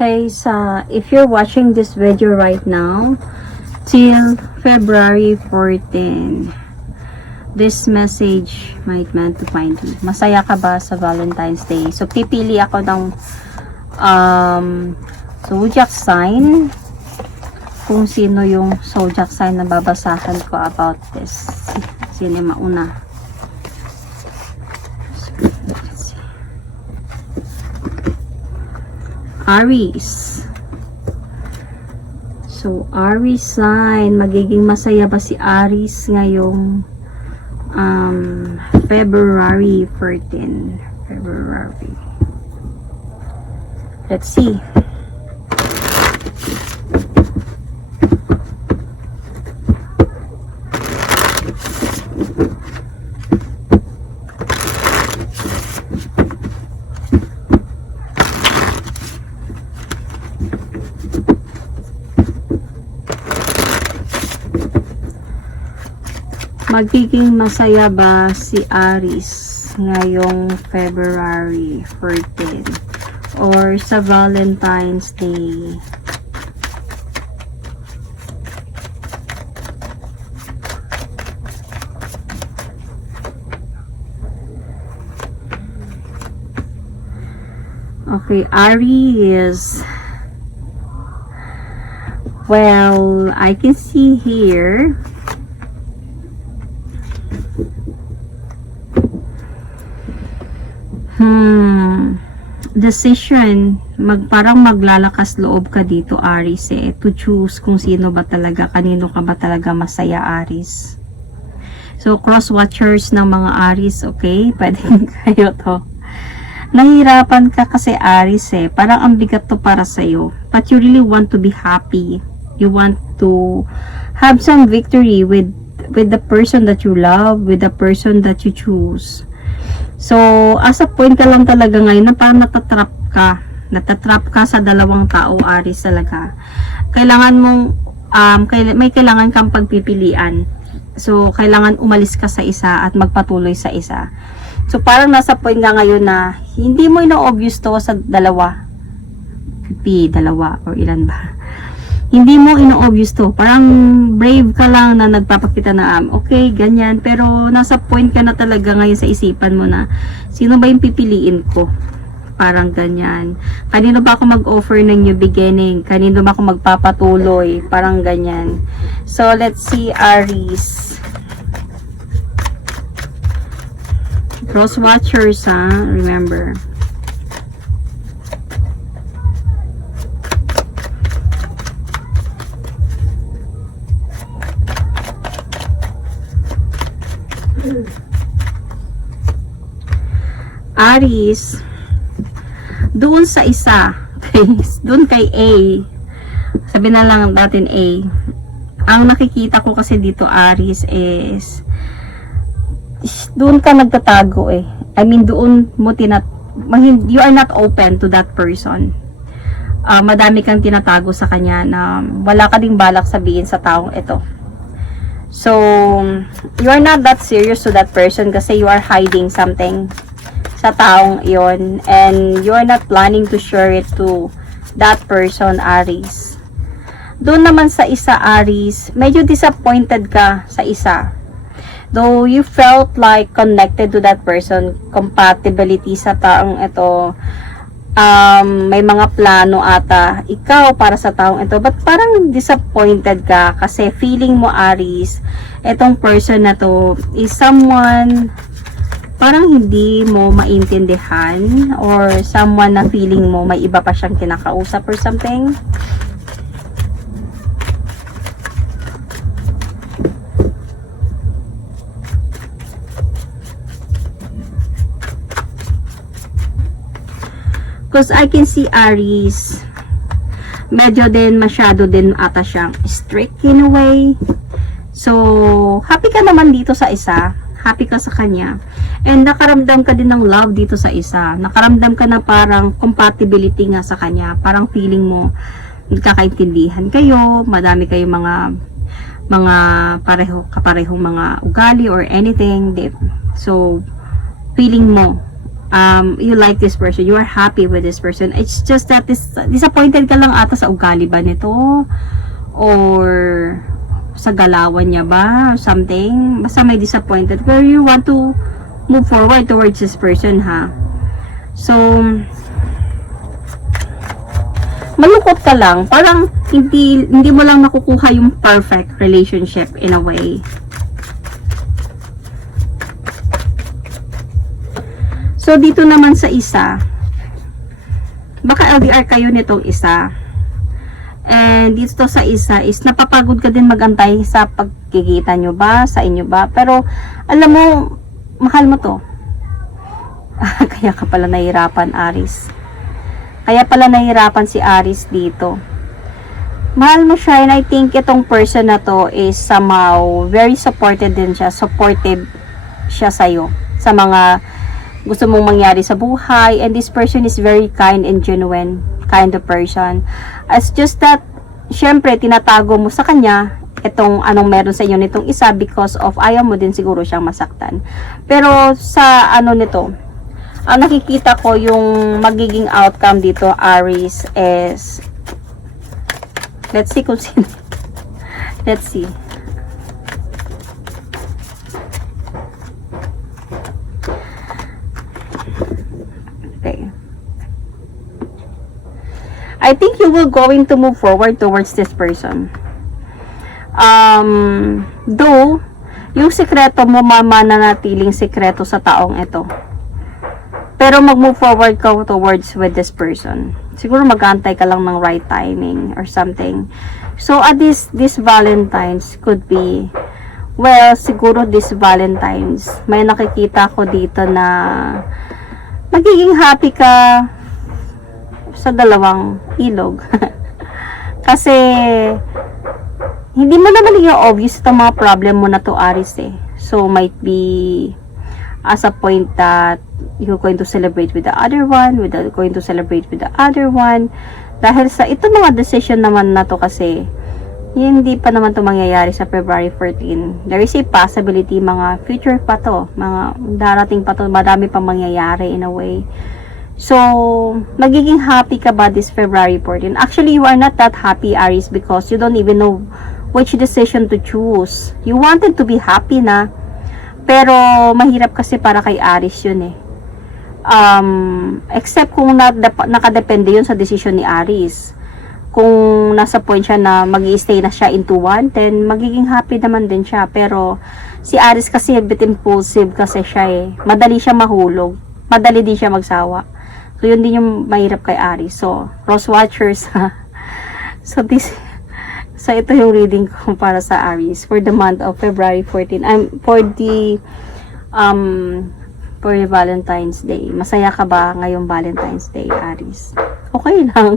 Okay, so if you're watching this video right now, till February 14, this message might meant to find you. Masaya ka ba sa Valentine's Day? So, pipili ako ng zodiac sign. Kung sino yung zodiac sign na babasahan ko about this. Sino yung mauna? Let's see. Aries. So, Aries sign. Magiging masaya ba si Aries ngayong February 14. February. Let's see. Magiging masaya ba si Aries ngayong February 14 or sa Valentine's Day? Okay, Aries. Well, I can see here decision, parang maglalakas loob ka dito, Aries, to choose kung sino ba talaga, kanino ka ba talaga masaya, Aries. So, cross-watchers ng mga Aries, okay? Pwede kayo to. Nahihirapan ka kasi, Aries, parang ang bigat to para sa'yo. But you really want to be happy. You want to have some victory with the person that you love, with the person that you choose. So, as a point ka lang talaga ngayon na parang natatrap ka sa dalawang tao, Aries talaga. Kailangan mong, may kailangan kang pagpipilian. So, kailangan umalis ka sa isa at magpatuloy sa isa. So, parang nasa point ka ngayon na hindi mo ino-obvious to sa dalawa. Dalawa or ilan ba? Hindi mo ino-obvious to. Parang brave ka lang na nagpapakita na okay, ganyan. Pero nasa point ka na talaga ngayon sa isipan mo na sino ba yung pipiliin ko? Parang ganyan. Kanino ba ako mag-offer ng new beginning? Kanino ba ako magpapatuloy? Parang ganyan. So, let's see, Aries. Cross watchers, ha? Remember. Aries, doon sa isa, doon kay A, sabi na lang natin A, ang nakikita ko kasi dito, Aries, is doon ka nagtatago I mean, doon mo you are not open to that person. Madami kang tinatago sa kanya na wala ka ding balak sabihin sa taong ito. So, you are not that serious to that person kasi you are hiding something sa taong iyon and you are not planning to share it to that person, Aries. Doon naman sa isa, Aries, medyo disappointed ka sa isa. Though you felt like connected to that person, compatibility sa taong ito, may mga plano ata ikaw para sa taong ito, but parang disappointed ka kasi feeling mo, Aries, itong person na to is someone parang hindi mo maintindihan or someone na feeling mo may iba pa siyang kinakausap or something. Because I can see Aries, medyo din masyado din ata siyang strict in a way. So, happy ka naman dito sa isa. Happy ka sa kanya. And nakaramdam ka din ng love dito sa isa. Nakaramdam ka na parang compatibility nga sa kanya. Parang feeling mo, nagkakaintindihan kayo, madami kayong mga kaparehong mga ugali or anything. So, feeling mo, you like this person, you are happy with this person. It's just that disappointed ka lang ata sa ugali ba nito, or sa galawan niya ba, or something. Basta may disappointed, pero you want to move forward towards this person, ha. So, malungkot ka lang, parang hindi mo lang nakukuha yung perfect relationship in a way. So, dito naman sa isa, baka LDR kayo nitong isa. And dito sa isa is napapagod ka din magantay sa pagkikita nyo ba, sa inyo ba. Pero, alam mo, mahal mo to. Kaya ka pala nahihirapan, Aries. Kaya pala nahihirapan si Aries dito. Mahal mo siya, and I think itong person na to is somehow very supported din siya. Supportive siya sa'yo. Sa mga gusto mong mangyari sa buhay, and this person is very kind and genuine kind of person. It's just that syempre tinatago mo sa kanya itong anong meron sa inyo nitong isa because of ayaw mo din siguro siyang masaktan. Pero sa ano nito, ang nakikita ko yung magiging outcome dito, Aries, is let's see kung sino. Let's see. Okay. I think you will going to move forward towards this person. Though, yung sekreto mo mananatiling sekreto sa taong ito. Pero mag-move forward ka towards with this person. Siguro mag-antay ka lang ng right timing or something. So, at this Valentine's could be, well, siguro this Valentine's, may nakikita ko dito na magiging happy ka sa dalawang ilog. Kasi, hindi mo naman yung obvious itong mga problem mo na to, Aries, eh. So, might be as a point that you're going to celebrate with the other one, going to celebrate with the other one. Dahil sa itong mga decision naman na to kasi, hindi pa naman to mangyayari sa February 14. There is a possibility, mga future pa to, mga darating pa to, marami pa mangyayari in a way. So, magiging happy ka ba this February 14? Actually, you are not that happy, Aries, because you don't even know which decision to choose. You wanted to be happy na, pero mahirap kasi para kay Aries yun eh. Except kung nakadepende yun sa decision ni Aries. Kung nasa point siya na mag-i-stay na siya into one, then magiging happy naman din siya. Pero si Aries kasi a bit impulsive kasi siya eh. Madali siya mahulog. Madali din siya magsawa. So yun din yung mahirap kay Aries. So, cross watchers ha. So ito yung reading ko para sa Aries for the month of February 14. For the Valentine's Day. Masaya ka ba ngayong Valentine's Day, Aries? Okay lang.